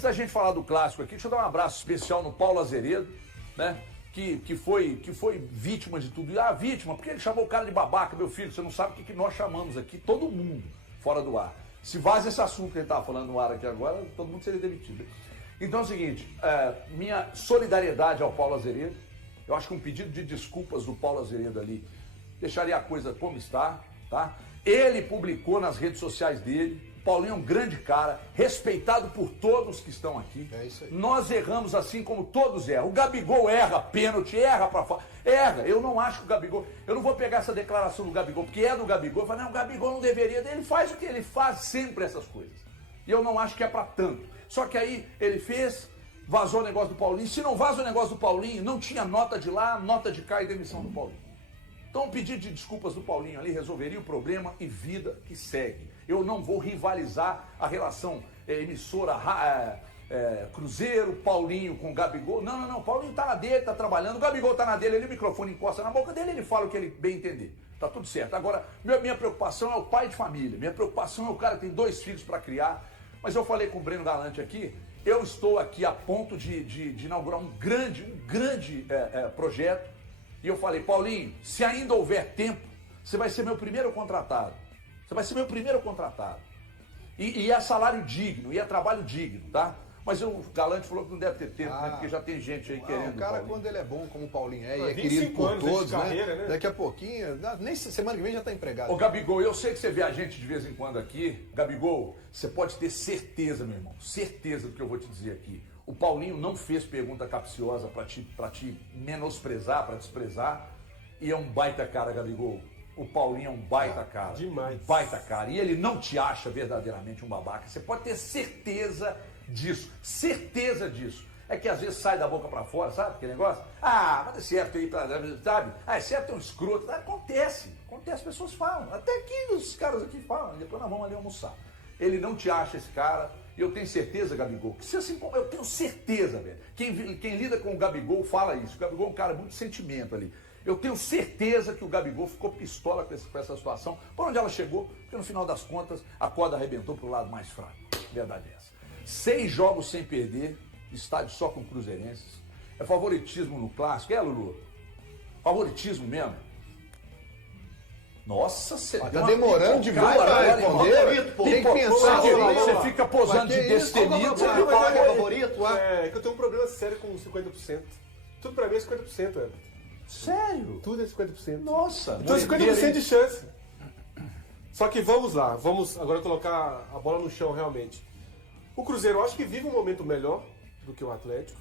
antes da gente falar do clássico aqui, deixa eu dar um abraço especial no Paulo Azeredo, né? Que foi vítima de tudo. Ah, vítima, porque ele chamou o cara de babaca, meu filho, você não sabe o que nós chamamos aqui, todo mundo fora do ar. Se vaza esse assunto que ele estava falando no ar aqui agora, todo mundo seria demitido. Então é o seguinte, minha solidariedade ao Paulo Azeredo, eu acho que um pedido de desculpas do Paulo Azeredo ali deixaria a coisa como está, tá? Ele publicou nas redes sociais dele. Paulinho é um grande cara, respeitado por todos que estão aqui. É isso aí. Nós erramos assim como todos erram. O Gabigol erra pênalti, erra pra fora. Erra. Eu não acho que o Gabigol... Eu não vou pegar essa declaração do Gabigol, porque é do Gabigol. Eu falo, não, o Gabigol não deveria. Ele faz o que ele faz sempre essas coisas. E eu não acho que é pra tanto. Só que aí ele fez, vazou o negócio do Paulinho. Se não vaza o negócio do Paulinho, não tinha nota de lá, nota de cá e demissão do Paulinho. Então, um pedido de desculpas do Paulinho ali resolveria o problema e vida que segue. Eu não vou rivalizar a relação emissora Cruzeiro, Paulinho com Gabigol. Não. Paulinho tá na dele, tá trabalhando. O Gabigol tá na dele, ele o microfone encosta na boca dele, ele fala o que ele bem entender. Tá tudo certo. Agora, minha preocupação é o pai de família. Minha preocupação é o cara que tem 2 filhos para criar. Mas eu falei com o Breno Galante aqui, eu estou aqui a ponto de inaugurar um grande projeto. E eu falei, Paulinho, se ainda houver tempo, você vai ser meu primeiro contratado. Você vai ser meu primeiro contratado. E é salário digno, e é trabalho digno, tá? Mas o Galante falou que não deve ter tempo, né? Porque já tem gente aí querendo. O cara, Paulinho, quando ele é bom como o Paulinho e é querido por todos, né? Daqui a pouquinho, nem semana que vem já tá empregado. Ô, Gabigol, eu sei que você vê a gente de vez em quando aqui. Gabigol, você pode ter certeza, meu irmão, certeza do que eu vou te dizer aqui. O Paulinho não fez pergunta capciosa pra te menosprezar, pra desprezar. E é um baita cara, Gabigol. O Paulinho é um baita cara. Demais. Um baita cara. E ele não te acha verdadeiramente um babaca. Você pode ter certeza disso. Certeza disso. É que às vezes sai da boca pra fora, sabe? Aquele negócio. Ah, mas é certo aí, sabe? Ah, é certo, é um escroto. Acontece. Acontece, as pessoas falam. Até aqui os caras aqui falam. Depois nós vamos ali almoçar. Ele não te acha esse cara. E eu tenho certeza, Gabigol, que se assim como eu tenho certeza, velho. Quem lida com o Gabigol fala isso. O Gabigol é um cara muito sentimento ali. Eu tenho certeza que o Gabigol ficou pistola com essa situação. Por onde ela chegou? Porque no final das contas, a corda arrebentou pro lado mais fraco. Verdade é essa. 6 jogos sem perder, estádio só com cruzeirenses. É favoritismo no clássico, é, Lulu? Favoritismo mesmo? Nossa, você tá demorando demais pra responder. Tem que pensar direito. Você fica posando de destemido. Você viu falar que é favorito? É que eu tenho um problema sério com 50%. Tudo pra mim é 50%, Everton. Sério? Tudo é 50%. Nossa. Então 50% de chance. Só que vamos lá, vamos agora colocar a bola no chão realmente. O Cruzeiro eu acho que vive um momento melhor do que o Atlético.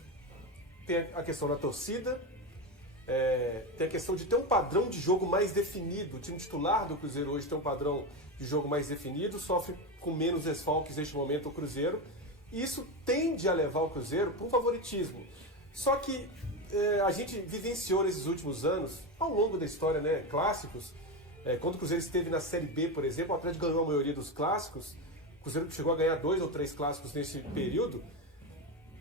Tem a questão da torcida, tem a questão de ter um padrão de jogo mais definido. O time titular do Cruzeiro hoje tem um padrão de jogo mais definido, sofre com menos desfalques neste momento o Cruzeiro. E isso tende a levar o Cruzeiro para um favoritismo. Só que a gente vivenciou nesses últimos anos, ao longo da história, né, clássicos. Quando o Cruzeiro esteve na Série B, por exemplo, o Atlético ganhou a maioria dos clássicos. O Cruzeiro chegou a ganhar 2 ou 3 clássicos nesse período,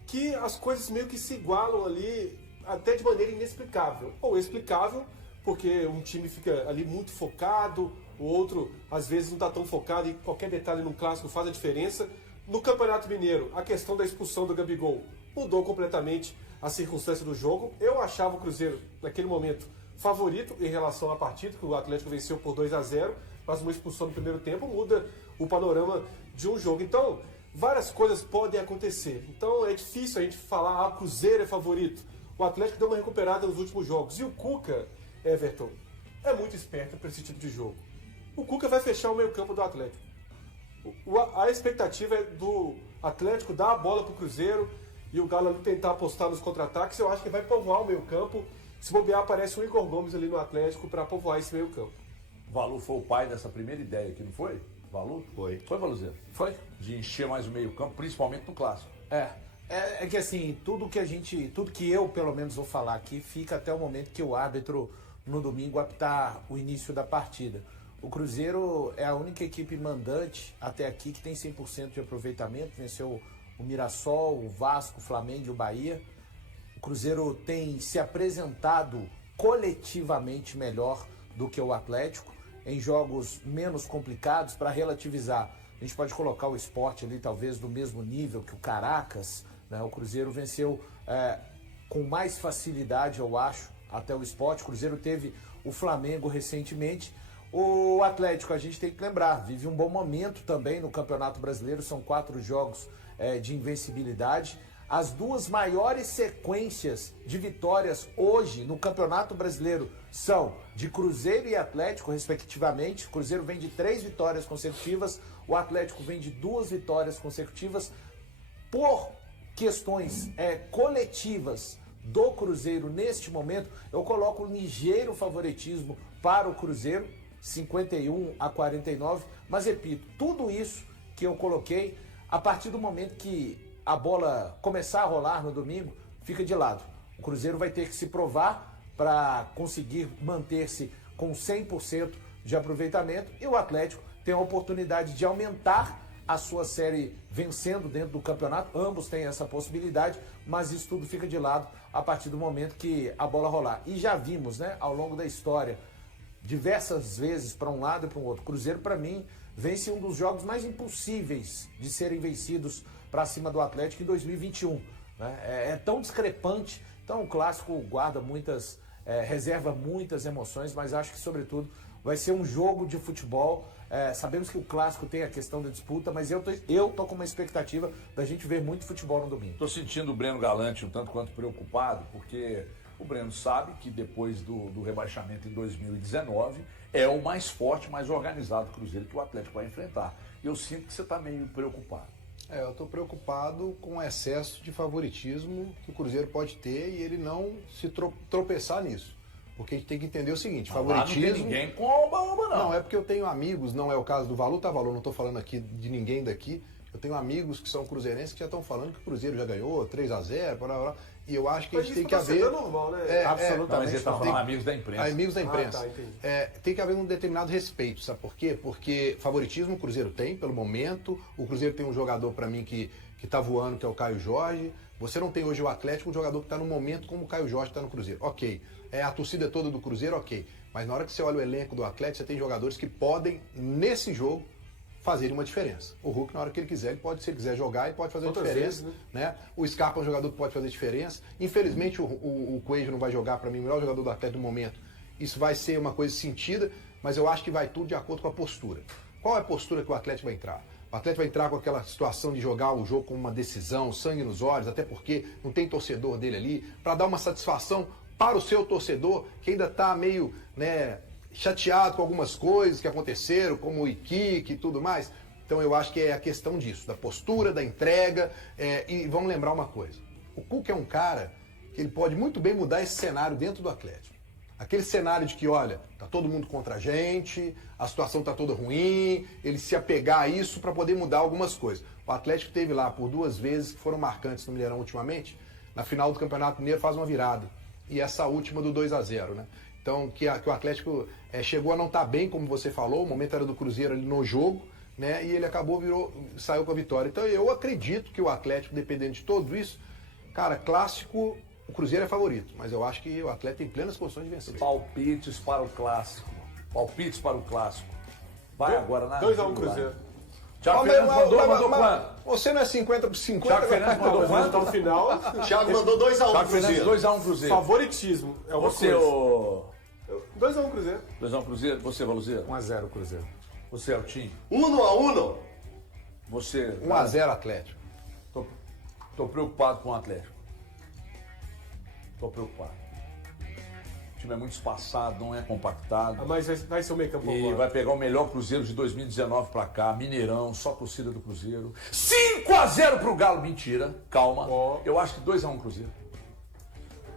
que as coisas meio que se igualam ali, até de maneira inexplicável. Ou explicável, porque um time fica ali muito focado, o outro às vezes não está tão focado e qualquer detalhe num clássico faz a diferença. No Campeonato Mineiro, a questão da expulsão do Gabigol mudou completamente a circunstância do jogo. Eu achava o Cruzeiro, naquele momento, favorito em relação à partida, que o Atlético venceu por 2-0, mas uma expulsão no primeiro tempo muda o panorama de um jogo. Então, várias coisas podem acontecer. Então, é difícil a gente falar, o Cruzeiro é favorito. O Atlético deu uma recuperada nos últimos jogos. E o Cuca, Everton, é muito esperto para esse tipo de jogo. O Cuca vai fechar o meio-campo do Atlético. A expectativa é do Atlético dar a bola para o Cruzeiro e o Galo ali tentar apostar nos contra-ataques. Eu acho que vai povoar o meio-campo. Se bobear, aparece o Igor Gomes ali no Atlético para povoar esse meio-campo. Valu foi o pai dessa primeira ideia aqui, não foi? Valu? Foi. Foi, Valuzeiro? Foi. De encher mais o meio-campo, principalmente no clássico. É que assim, tudo que eu pelo menos vou falar aqui, fica até o momento que o árbitro no domingo apitar o início da partida. O Cruzeiro é a única equipe mandante até aqui que tem 100% de aproveitamento, venceu o Mirassol, o Vasco, o Flamengo e o Bahia. O Cruzeiro tem se apresentado coletivamente melhor do que o Atlético, em jogos menos complicados. Para relativizar, A gente pode colocar o Sport ali talvez no mesmo nível que o Caracas, né? O Cruzeiro venceu com mais facilidade, eu acho, até o Sport. O Cruzeiro teve o Flamengo recentemente. O Atlético, a gente tem que lembrar, vive um bom momento também no Campeonato Brasileiro, são 4 jogos de invencibilidade. As 2 maiores sequências de vitórias hoje no Campeonato Brasileiro são de Cruzeiro e Atlético, respectivamente. O Cruzeiro vem de 3 vitórias consecutivas, o Atlético vem de 2 vitórias consecutivas. Por questões coletivas do Cruzeiro neste momento, eu coloco um ligeiro favoritismo para o Cruzeiro, 51-49, mas repito, tudo isso que eu coloquei, a partir do momento que a bola começar a rolar no domingo, fica de lado. O Cruzeiro vai ter que se provar para conseguir manter-se com 100% de aproveitamento, e o Atlético tem a oportunidade de aumentar a sua série vencendo dentro do campeonato. Ambos têm essa possibilidade, mas isso tudo fica de lado a partir do momento que a bola rolar. E já vimos, né, ao longo da história, diversas vezes para um lado e para o outro. Cruzeiro, para mim, vence um dos jogos mais impossíveis de serem vencidos para cima do Atlético em 2021. Né? É tão discrepante. Então o clássico guarda reserva muitas emoções, mas acho que, sobretudo, vai ser um jogo de futebol. Sabemos que o clássico tem a questão da disputa, mas eu tô com uma expectativa da gente ver muito futebol no domingo. Estou sentindo o Breno Galante um tanto quanto preocupado, porque o Breno sabe que depois do rebaixamento em 2019 é o mais forte, mais organizado Cruzeiro que o Atlético vai enfrentar. E eu sinto que você está meio preocupado. Eu estou preocupado com o excesso de favoritismo que o Cruzeiro pode ter e ele não se tropeçar nisso. Porque a gente tem que entender o seguinte, favoritismo... Não tem ninguém com oba-oba, não. Não, é porque eu tenho amigos, não é o caso do Valu, tá, Valu? Não estou falando aqui de ninguém daqui. Eu tenho amigos que são cruzeirenses que já estão falando que o Cruzeiro já ganhou 3-0, e eu acho que a gente tem que haver... É normal, né? Absolutamente. Mas ele está falando amigos da imprensa. Amigos da imprensa. Tá, tem que haver um determinado respeito, sabe por quê? Porque favoritismo o Cruzeiro tem, pelo momento. O Cruzeiro tem um jogador, para mim, que está voando, que é o Caio Jorge. Você não tem hoje o Atlético, um jogador que está no momento como o Caio Jorge está no Cruzeiro. Ok. A torcida toda do Cruzeiro, ok. Mas na hora que você olha o elenco do Atlético, você tem jogadores que podem, nesse jogo, fazer uma diferença. O Hulk, na hora que ele quiser, se ele quiser jogar, ele pode fazer uma diferença. Vezes, né? O Scarpa é um jogador que pode fazer diferença. Infelizmente, o Coelho não vai jogar, para mim, o melhor jogador do Atlético no momento. Isso vai ser uma coisa sentida, mas eu acho que vai tudo de acordo com a postura. Qual é a postura que o Atlético vai entrar? O Atlético vai entrar com aquela situação de jogar o jogo com uma decisão, sangue nos olhos, até porque não tem torcedor dele ali, para dar uma satisfação para o seu torcedor, que ainda está meio, né, chateado com algumas coisas que aconteceram, como o Iquique e tudo mais. Então eu acho que é a questão disso, da postura, da entrega. E vamos lembrar uma coisa, o Cuca é um cara que ele pode muito bem mudar esse cenário dentro do Atlético. Aquele cenário de que, olha, tá todo mundo contra a gente, a situação tá toda ruim, ele se apegar a isso para poder mudar algumas coisas. O Atlético teve lá por 2 vezes que foram marcantes no Mineirão ultimamente, na final do Campeonato Mineiro faz uma virada. E essa última do 2-0, né? Então, que o Atlético chegou a não estar bem, como você falou, o momento era do Cruzeiro ali no jogo, né? E ele saiu com a vitória. Então, eu acredito que o Atlético, dependendo de tudo isso, cara, clássico, o Cruzeiro é favorito, mas eu acho que o Atlético tem plenas condições de vencer. Palpites para o clássico. Palpites para o clássico. Vai agora na... 2-1 Cruzeiro. Thiago Fernandes mandou quanto? Você não é 50/50? Thiago Fernandes mandou quanto? Tá no final. Thiago mandou 2-1 Cruzeiro. 2-1 Cruzeiro. Favoritismo. É uma Você, coisa. o... 2-1 Cruzeiro. 2-1 Cruzeiro. Você, Valuzeiro? 1-0 Cruzeiro. Você, Altinho? 1-1. Você... 1-0 Atlético. Tô preocupado com o Atlético. Tô preocupado. O time é muito espaçado, não é compactado. Mas vai ser o meio campo E agora. vai pegar o melhor Cruzeiro de 2019 pra cá, Mineirão, só torcida do Cruzeiro. 5-0 pro Galo, mentira, calma. Eu acho que 2-1 Cruzeiro.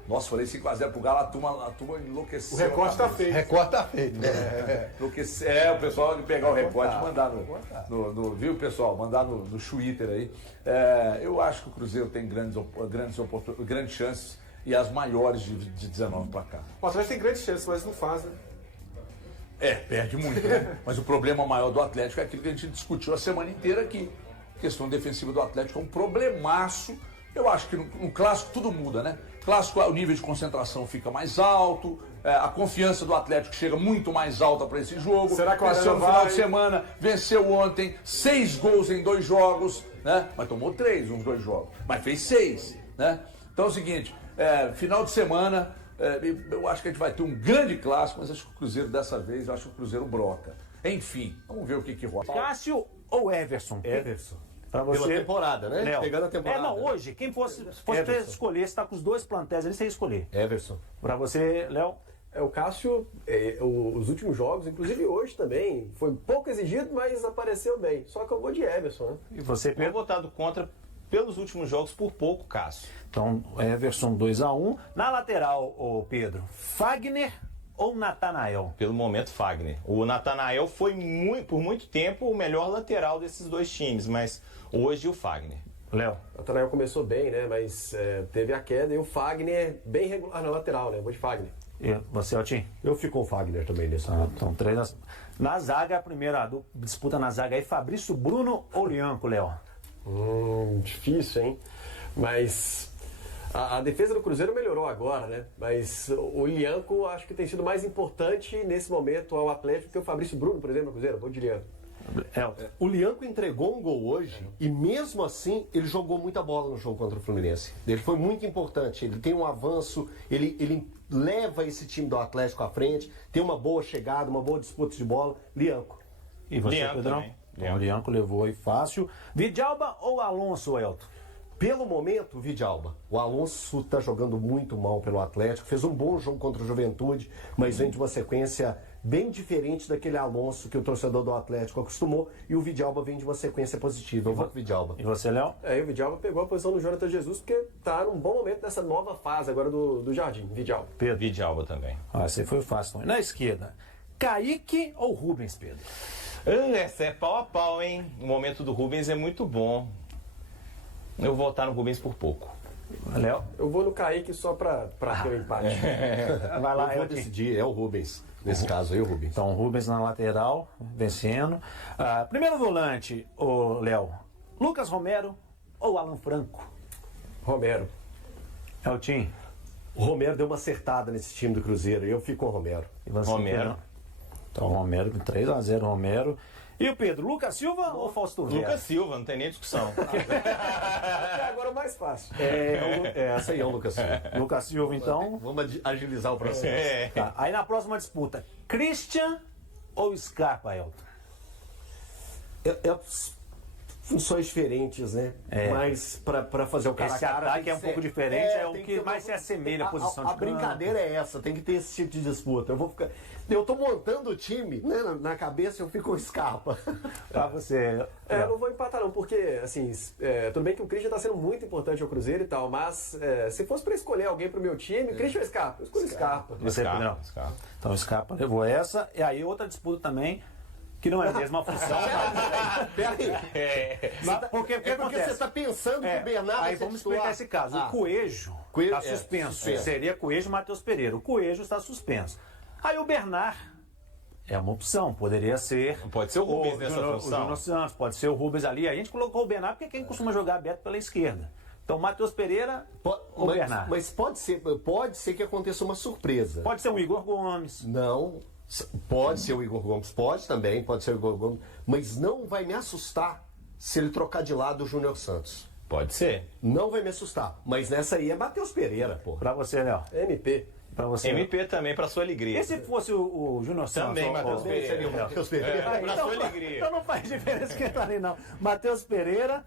Nossa, falei 5-0 pro Galo, a turma enlouqueceu. O recorte tá feito. O recorte tá feito. O pessoal de pegar o recorte e mandar no viu, pessoal? Mandar no Twitter aí. Eu acho que o Cruzeiro tem grandes chances e as maiores de 19 pra cá. O Atlético tem grandes chances, mas não faz, né? Perde muito, né? Mas o problema maior do Atlético é aquilo que a gente discutiu a semana inteira aqui. A questão defensiva do Atlético é um problemaço. Eu acho que no clássico tudo muda, né? Clássico, o nível de concentração fica mais alto, a confiança do Atlético chega muito mais alta para esse jogo. Será que o venceu Arana no final vai? de semana, venceu ontem, 6 gols em 2 jogos, né? Mas tomou 3 nos 2 jogos, mas fez 6, né? Então é o seguinte, final de semana, eu acho que a gente vai ter um grande clássico, mas acho que o Cruzeiro dessa vez, eu acho que o Cruzeiro broca. Enfim, vamos ver o que rola. Cássio ou Everson? Everson. Pra Pela você, temporada, né? Léo. Pegando a temporada. Não, hoje, quem fosse você Everson. escolher, você tá com os 2 plantéis ali, você ia escolher. Everson. Pra você, Léo, O Cássio, os últimos jogos, inclusive hoje também, foi pouco exigido, mas apareceu bem. Só que eu vou de Everson, né? e você, Eu Pedro? votado contra pelos últimos jogos por pouco, Cássio. Então, Everson 2-1. Na lateral, ô Pedro, Fagner ou Natanael? Pelo momento, Fagner. O Natanael foi por muito tempo o melhor lateral desses 2 times, mas hoje o Fagner. Léo. O Natanael começou bem, né? Mas teve a queda e o Fagner bem regular na lateral, né? Eu vou de Fagner. E você, Altim? Eu fico com o Fagner também nesse Ah, então, 3 na zaga, a primeira disputa na zaga aí, Fabrício Bruno ou Lianco, Léo? Difícil, hein? Mas a defesa do Cruzeiro melhorou agora, né? Mas o Ilianco acho que tem sido mais importante nesse momento ao Atlético que o Fabrício Bruno, por exemplo, no Cruzeiro. Eu vou de Ilianco. O Lianco entregou um gol hoje e mesmo assim ele jogou muita bola no jogo contra o Fluminense. Ele foi muito importante, ele tem um avanço, ele leva esse time do Atlético à frente, tem uma boa chegada, uma boa disputa de bola. Lianco. E você, Lianco Pedrão? também. Então, o Lianco levou aí fácil. Vidalba ou Alonso, Elton? Pelo momento, o Vidalba. O Alonso está jogando muito mal pelo Atlético, fez um bom jogo contra o Juventude, mas vem de uma sequência bem diferente daquele Alonso que o torcedor do Atlético acostumou, e o Vidalba vem de uma sequência positiva. Eu vou com o Vidalba. E você, Léo? E o Vidalba pegou a posição do Jonathan Jesus porque tá num bom momento nessa nova fase agora do Jardim, Vidalba. Pedro. Vidalba também. Ah, esse foi fácil também. Na esquerda, Kaique ou Rubens, Pedro? Essa é pau a pau, hein? O momento do Rubens é muito bom. Eu vou votar no Rubens por pouco. Léo? Eu vou no Kaique só pra ter o empate. Vai lá, Eu vou Elton. decidir, é o Rubens. Nesse caso aí, o Rubens. Então, Rubens na lateral, vencendo. Primeiro volante, o Léo. Lucas Romero ou Alan Franco? Romero. Eltim. O Romero deu uma acertada nesse time do Cruzeiro, e eu fico com o Romero. E você, Romero. Pedro? Então, Romero, 3-0, Romero. E o Pedro, Lucas Silva ou Fausto Vera? Lucas Silva, não tem nem discussão. Até agora é o mais fácil. Essa aí é o Lucas Silva. Lucas Silva, então. Vamos agilizar o processo. Tá. Aí na próxima disputa, Christian ou Scarpa, Elton? Funções diferentes, né? Mas pra fazer o cara a Esse cara, ataque tem que é um ser- pouco diferente, é o tem que ter mais se assemelha à posição de A campo. brincadeira é essa, tem que ter esse tipo de disputa. Eu tô montando o time, né? Na cabeça eu fico com Scarpa. Pra você. Eu não vou empatar não, porque, assim, tudo bem que o Christian tá sendo muito importante ao Cruzeiro e tal, mas se fosse pra escolher alguém pro meu time, Christian ou Scarpa? Eu escolho Scarpa. Você, Pedrão? Scarpa. Então o Scarpa levou essa. E aí outra disputa também, que não é a mesma função. Peraí. Mas porque o que É porque acontece? você tá pensando que o Bernardo Aí vai ser vamos titular. explicar esse caso. O Coelho Coelho, está suspenso. suspenso. Seria Coelho e Matheus Pereira. O Coelho está suspenso. Aí o Bernard é uma opção. Poderia ser. Pode ser o Rubens nessa Júnior- função. O Júnior Santos, pode ser o Rubens ali. A gente colocou o Bernard porque é quem costuma jogar aberto pela esquerda. Então Matheus Pereira ou Bernard. Mas pode ser que aconteça uma surpresa. Pode ser o Igor Gomes. Não. Pode ser o Igor Gomes, pode também, pode ser o Igor Gomes, mas não vai me assustar se ele trocar de lado o Júnior Santos. Pode ser. Não vai me assustar. Mas nessa aí é Matheus Pereira, pô. Pra você, Léo. MP. Pra você. MP também, pra sua alegria. E se fosse o Júnior Santos? Também, Matheus Também seria o Pereira. Matheus Pereira. Pra sua alegria. Então não faz diferença quem tá ali, não. Matheus Pereira,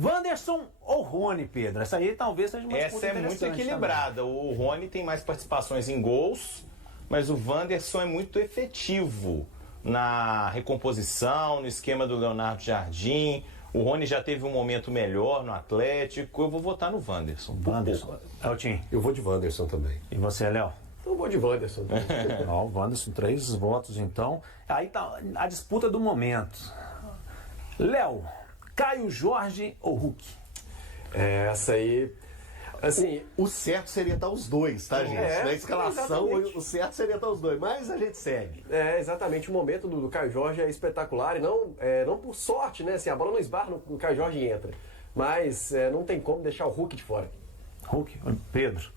Wanderson ou Rony, Pedro? Essa aí talvez seja uma Essa disputa é muito interessante equilibrada. O Rony tem mais participações em gols, mas o Wanderson é muito efetivo na recomposição, no esquema do Leonardo Jardim. O Rony já teve um momento melhor no Atlético. Eu vou votar no Wanderson. também. Wanderson. Eltim. Eu vou de Wanderson também. E você, Léo? Então eu vou de Wanderson. Ó, o Wanderson, 3 votos, então. Aí tá a disputa do momento. Léo, Caio Jorge ou Hulk? Essa aí, assim, O certo seria estar os dois, tá, gente? Na escalação, exatamente. o certo seria estar os dois, mas a gente segue. exatamente, o momento do Caio Jorge é espetacular e não por sorte, né? Assim, a bola não esbarra no Caio Jorge e entra. Mas não tem como deixar o Hulk de fora. Hulk, Pedro.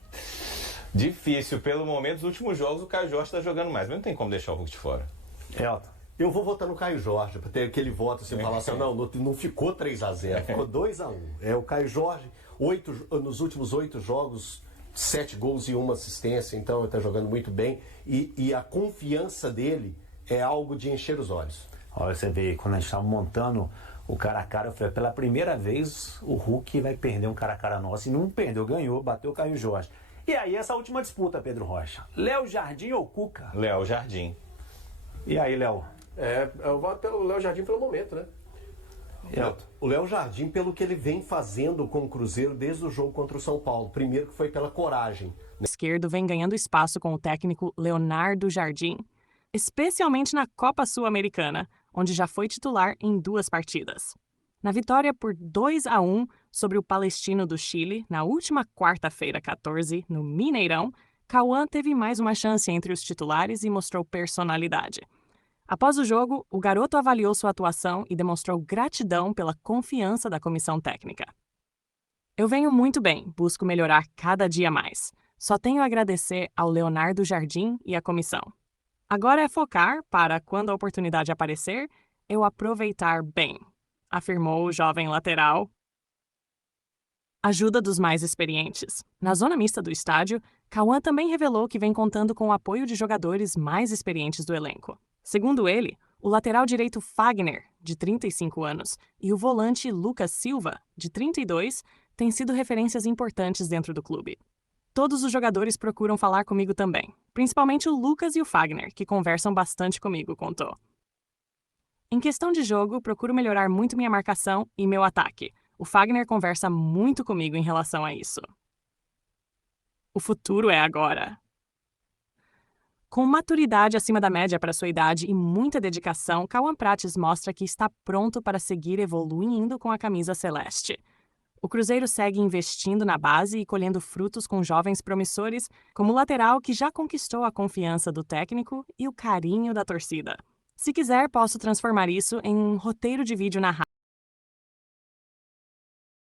Difícil. Pelo momento, nos últimos jogos, o Caio Jorge está jogando mais. Mas não tem como deixar o Hulk de fora. Elton. Eu vou votar no Caio Jorge, para ter aquele voto assim, falar assim, não ficou 3-0, ficou 2-1. É o Caio Jorge, nos últimos 8 jogos, 7 gols e 1 assistência, então ele está jogando muito bem. E a confiança dele é algo de encher os olhos. Olha, você vê, quando a gente estava montando o cara a cara, eu falei, pela primeira vez o Hulk vai perder um cara a cara nosso. E não perdeu, ganhou, bateu o Caio Jorge. E aí, essa última disputa, Pedro Rocha. Léo Jardim ou Cuca? Léo Jardim. E aí, Léo? Eu voto pelo Léo Jardim pelo momento, né? Elton. O Léo Jardim, pelo que ele vem fazendo com o Cruzeiro desde o jogo contra o São Paulo. Primeiro que foi pela coragem. O esquerdo vem ganhando espaço com o técnico Leonardo Jardim, especialmente na Copa Sul-Americana, onde já foi titular em 2 partidas. Na vitória por 2-1 sobre o Palestino do Chile, na última quarta-feira 14, no Mineirão, Cauã teve mais uma chance entre os titulares e mostrou personalidade. Após o jogo, o garoto avaliou sua atuação e demonstrou gratidão pela confiança da comissão técnica. Eu venho muito bem, busco melhorar cada dia mais. Só tenho a agradecer ao Leonardo Jardim e à comissão. Agora é focar para, quando a oportunidade aparecer, eu aproveitar bem, afirmou o jovem lateral. Ajuda dos mais experientes. Na zona mista do estádio, Cauã também revelou que vem contando com o apoio de jogadores mais experientes do elenco. Segundo ele, o lateral direito Fagner, de 35 anos, e o volante Lucas Silva, de 32, têm sido referências importantes dentro do clube. Todos os jogadores procuram falar comigo também, principalmente o Lucas e o Fagner, que conversam bastante comigo, contou. Em questão de jogo, procuro melhorar muito minha marcação e meu ataque. O Fagner conversa muito comigo em relação a isso. O futuro é agora. Com maturidade acima da média para sua idade e muita dedicação, Cauã Prates mostra que está pronto para seguir evoluindo com a camisa celeste. O Cruzeiro segue investindo na base e colhendo frutos com jovens promissores, como o lateral que já conquistou a confiança do técnico e o carinho da torcida. Se quiser, posso transformar isso em um roteiro de vídeo na rádio.